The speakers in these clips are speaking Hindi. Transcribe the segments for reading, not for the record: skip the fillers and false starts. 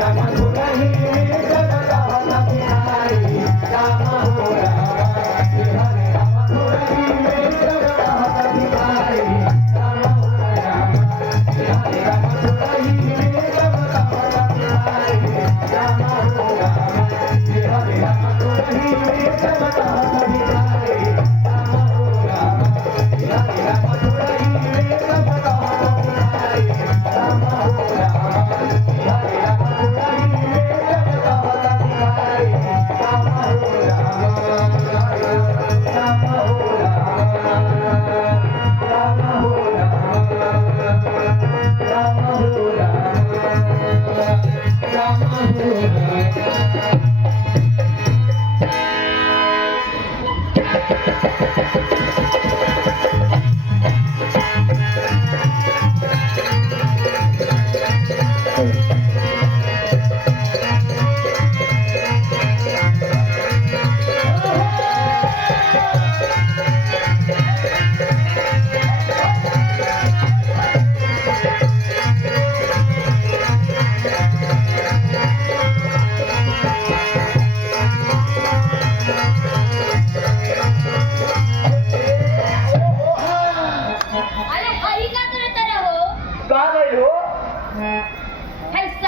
Rama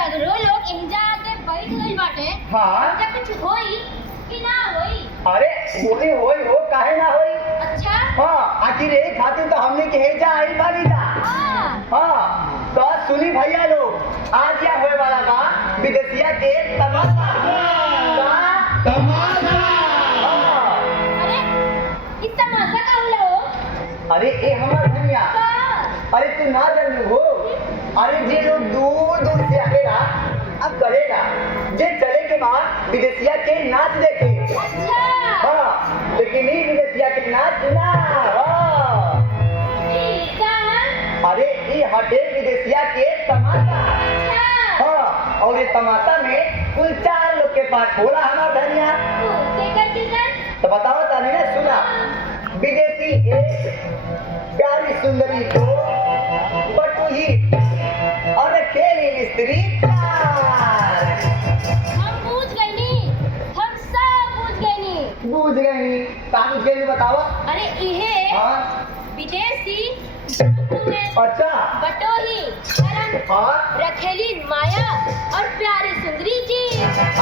सगरो लोग इंजा आके बैठ गइल बाटे। हाँ। इंजा कुछ होई कि ना होई? अरे होई होई हो काहे ना होई। अच्छा। हाँ आखिर यही खातिर तो हमने के हेजा आई बानी जा। हाँ तो सुनी भैया लोग आज या होए वाला बा विदेशिया के तमाशा। तमाशा। अरे इस तमाशा का होला हो? अरे ए हमार दुनिया। अरे तू ना जानू हो। अरे जे लोग दूर दूर से आएगा अब करेगा जे चले के बाद विदेशिया के नाच देखे। अच्छा। हाँ लेकिन नहीं विदेशिया के नाच ना। हाँ। ठीक है। अरे ये हटे विदेशिया के तमाशा। अच्छा। हाँ और ये तमाशा में कुल 4 लोग के पास होला हमार धनिया। तो बताओ तानी ने सुना विदेशी एक प्यारी सुंदरी को बटुही और खेली स्त्री प्यार। हम पूछ गई नी, हम सब पूछ गई नी। बूझ गई तानी के लिए बताओ। अरे इहे हाँ विदेशी अच्छा बटोही हरण हाँ रखेली माया और प्यारी सुंदरी जी।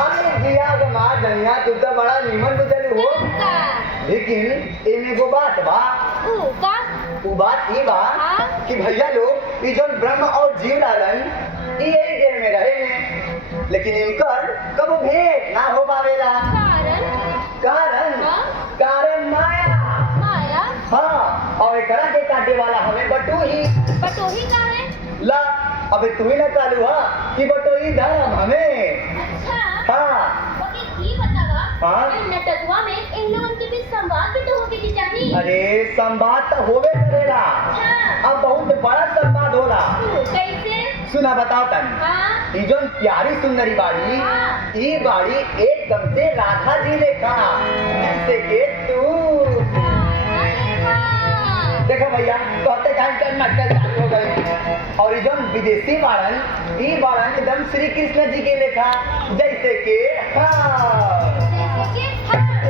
अरे जिया मार धनिया तू तो बड़ा नीमन बुझल हो। लेकिन इनमें वो बात बा का वो बात ये बा हाँ? कि भैया लोग ये जो ब्रह्म और जीव डालन ये यही देह में रहे हैं लेकिन इनकर कब भेंट ना हो पावेला। कारण हाँ? कारण माया। माया हाँ और एकरा के काटे वाला हमें बटोही। बटोही का है? ला अबे तू ही ना चालू हा कि बटोही धर्म हमें। अच्छा। हाँ ये बतावा हाँ? नाटकवा में इन लोगों के बीच संवाद भी तो होके की चाहिए। अरे संवाद तो होवे करेला। अच्छा। अब बहुत बड़ा संवाद होला। कैसे? सुना बताओ तनी। हाँ? ये जो प्यारी सुंदरी बाड़ी हाँ। ये बाड़ी एकदम से राधा जी लेखा जैसे के तू। देखो भैया कहते जान कर नाटक चालू हो गई और ये जो विदेशी बाड़न ये बाड़न एकदम श्री कृष्ण जी के लेखा जैसे के हाँ।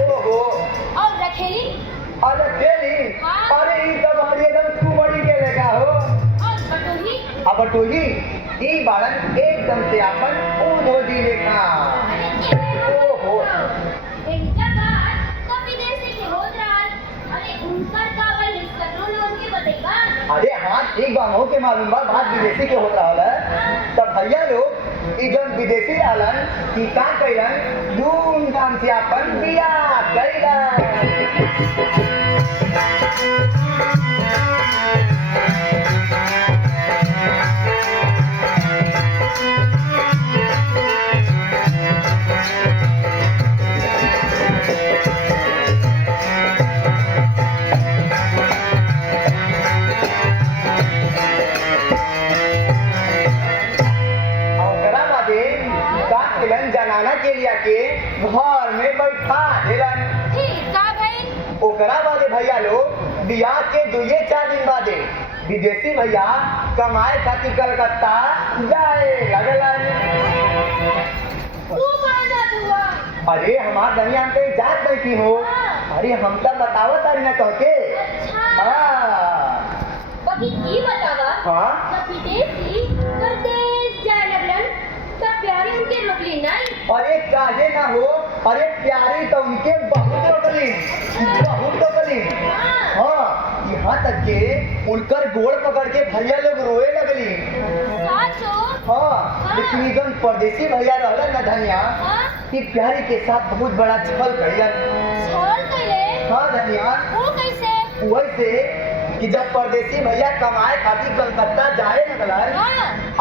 ओहो और रखेली अरे खेली हाँ। अरे ये तो बाड़ी एकदम तू बड़ी के लेखा हो। और बटोही अब टोही ये बाड़न एकदम से अपन ऊधो जी लेखा। ओहो अरे हाँ ठीक बा हो के मालूम बा बात विदेशी के होत रहल है। तब भैया लोग ई जन विदेशी रहलन कि का कइलन धूमधाम से अपन बियाह कइलन। जनाना के लिया के घर में बैठा देलन। ओकरा बादे भैया लोग बियाह के 2-4 दिन बादे विदेशी भैया कमाए खातिर कलकत्ता जाए लगलन। अरे हमार दुनिया में जात बैठी हो। अरे हम तो बताओ तारी ना कहके। हाँ विदेशी परदेश जाए लगलन तब प्यारी उनके मकली नहीं। अरे काहे ना हो। अरे प्यारी तो उनके बहुत लगली बहुत लगली। हाँ यहाँ तक के उनकर गोड़ पकड़ के भैया लोग रोए लगली। हाँ लेकिन एकदम परदेसी भैया रहलन ना धनिया कि प्यारी के साथ बहुत बड़ा छल कइलन। हाँ धनिया वैसे कि जब परदेसी भैया कमाए खातिर कलकत्ता जाए लगलन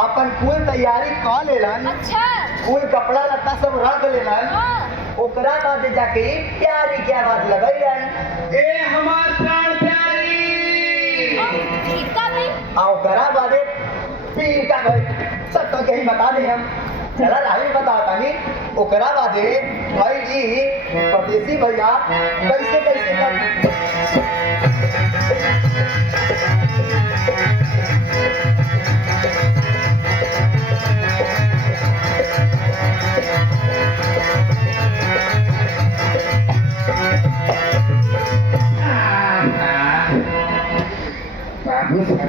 अपन कुल तैयारी कर लेलन। अच्छा। कुल कपड़ा लत्ता सब रख लेलन। ओकरा बाद जाके प्यारी के आवाज लगैलन ए हमार प्राण प्यारी। आ ओकरा बाद पीर का भाई सब तो कहीं बता दे हम चला राही बताता नहीं। ओकरा बाद भाई जी परदेसी भैया कैसे कैसे कर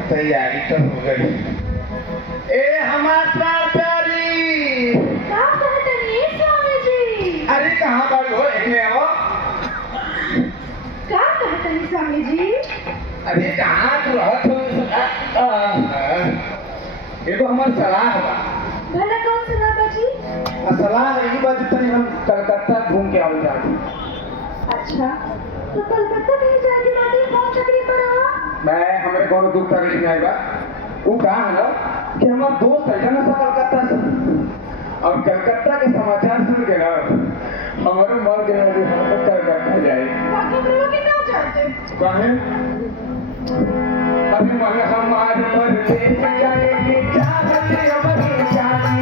तैयारी तो हो गई। ए हमार प्राण प्यारी अरे कहाँ तू रहत हो? एगो हमार सलाह बा। भला कौन सलाह बाजी? सलाह यही बात तनी हम कलकत्ता घूम के आवल जाती। अच्छा, तो कलकत्ता कहीं जाके बातें कौन चक्री पर आवा? मैं हमारे कोनो दुख तकलीफ नहीं आएगा। वो कहा है ना कि हमार दोस्त है ना सब कलकत्ता से, और कलकत्ता के समाचार सुन के ना हमारे मन के अंदर हम कलकत्ता जाए। बाकी लोग कितना चाहते? काहे? अभी मन हमारे परदेश जाएगी चाहत अबही जानी,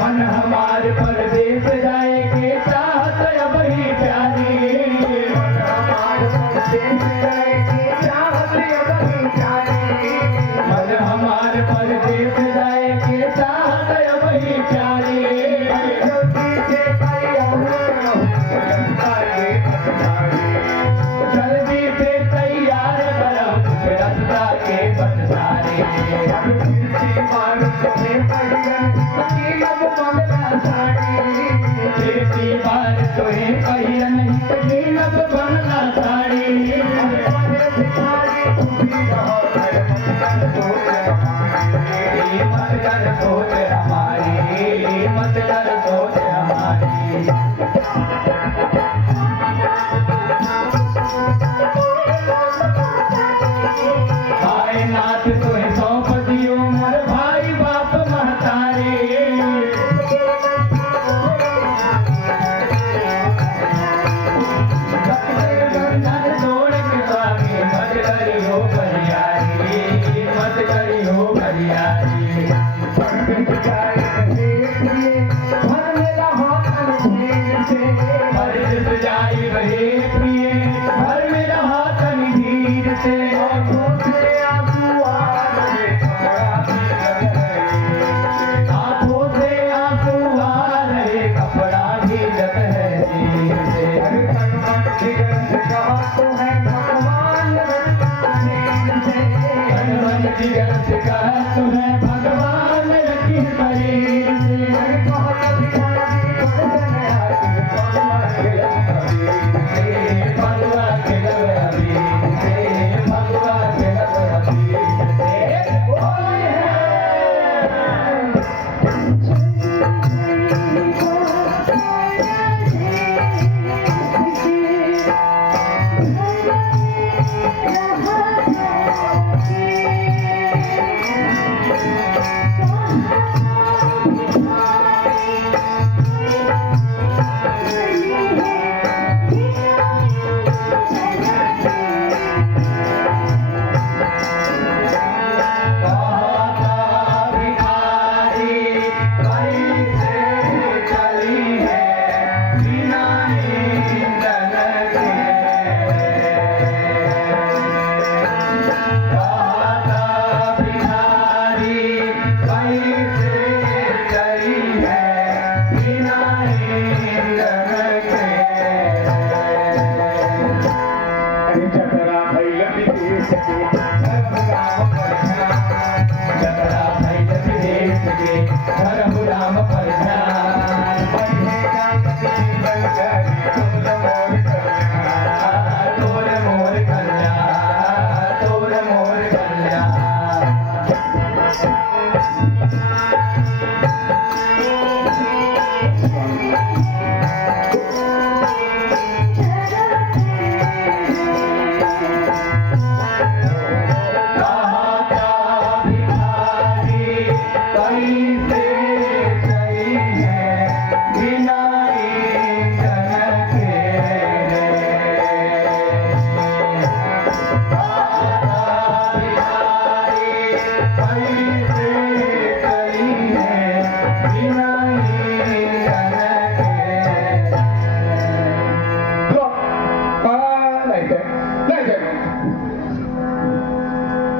मन हमारे परदेश जाएगी चाहत अबही जानी, मन हमारे परदेश जाएगी चाहत अबही जानी, मन हमारे परदेश जाएगी चाहत अबही जानी। जल्दी से तैयार करो रास्ता के बटसारे, तीसरी बार तुम्हें पहिया नहीं कीमत बनना साड़ी, मत कर सोच हमारी, मत कर सोच हमारी। भाई नाथ तुहे सौंप दियो मोर भाई बाप महतारी, बंधन तोड़ के स्वामी मत करी हो बरियारी, मत करी हो बरियारी। परदेश जाए घर मेरा हाथ से, परदेश जाए रहे प्रिय घर मेरा हाथ धीर से, आंखों से आंसू आ रहे आंखों से आंसू आ रहे कपड़ा भीजत है नीर से। तो है भगवान जिगर से कहा तो है भगवान रखी शरीर से, भगवा के लव अबीर से, भगवा के लव अबीर से। ओए राम पर तोर मोर कल्या, तोर मोर कल्या।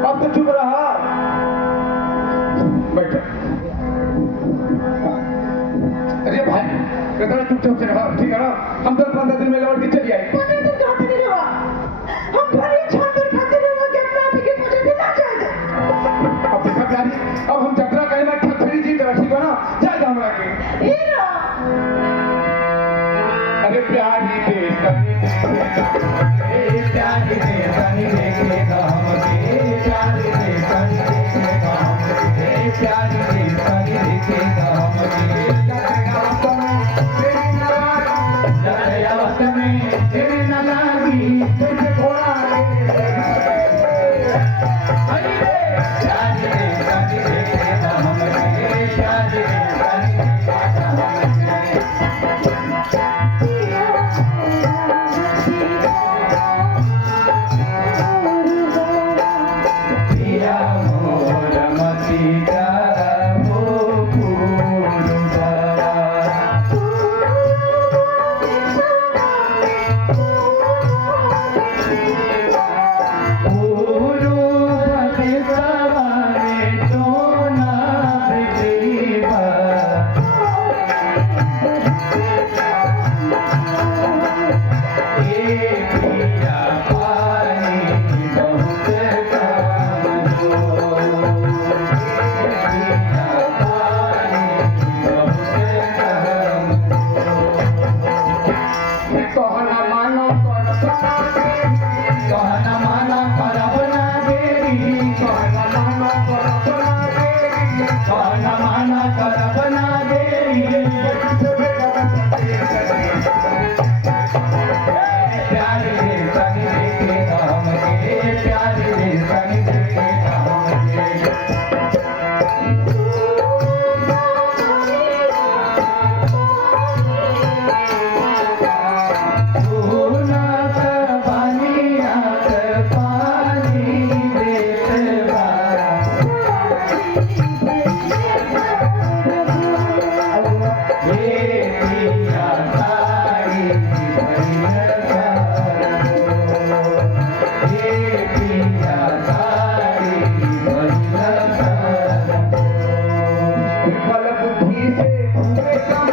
अब तो चुप रहा, बैठो। अरे भाई कितना चुपचाप से रहा, ठीक है ना? हम 10-15 दिन में लौट के चली आई। पता तुम जाते नहीं रहा, हम भले छापर खाते रहो कि अपना आप की वजह से ना जाएगा। अब देखा प्यारी, अब हम चक्रा कहीं ना ठकरी जी तरह, ठीक है ना? जा जा हमरा के। ये ना अरे प्यारी दे सनी, प्यारी दे सनी देखेगा। पिया मोर मती का वो फूलवा पूर्वति सवारे सोना बिजलीवा ये पिया पानी बहुत काम दो पिया पानी बहुत काम कहना मानो कहना माना करब ना देरी कहना माना करब ना देरी कहना माना करब ना देरी प्यार दे संग देखे हम के प्यार दे संग देखे हम के सोना का पानी आक पानी देत बा ये पिया साड़ी भैया ये पिया साड़ी भैया बल बुद्धि से पूरे काम